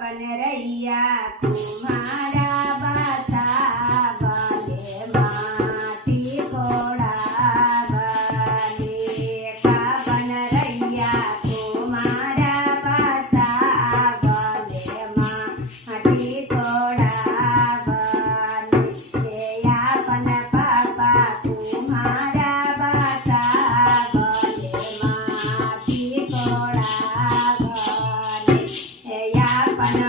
बन रैया तुम्हारा बासा बने माटी कोड़ा बने का बन रैया तुम्हारा बासा बने माटी कोड़ा बने यापन पापा तुम्हारा बासा बने माटी कोड़ा बने यापन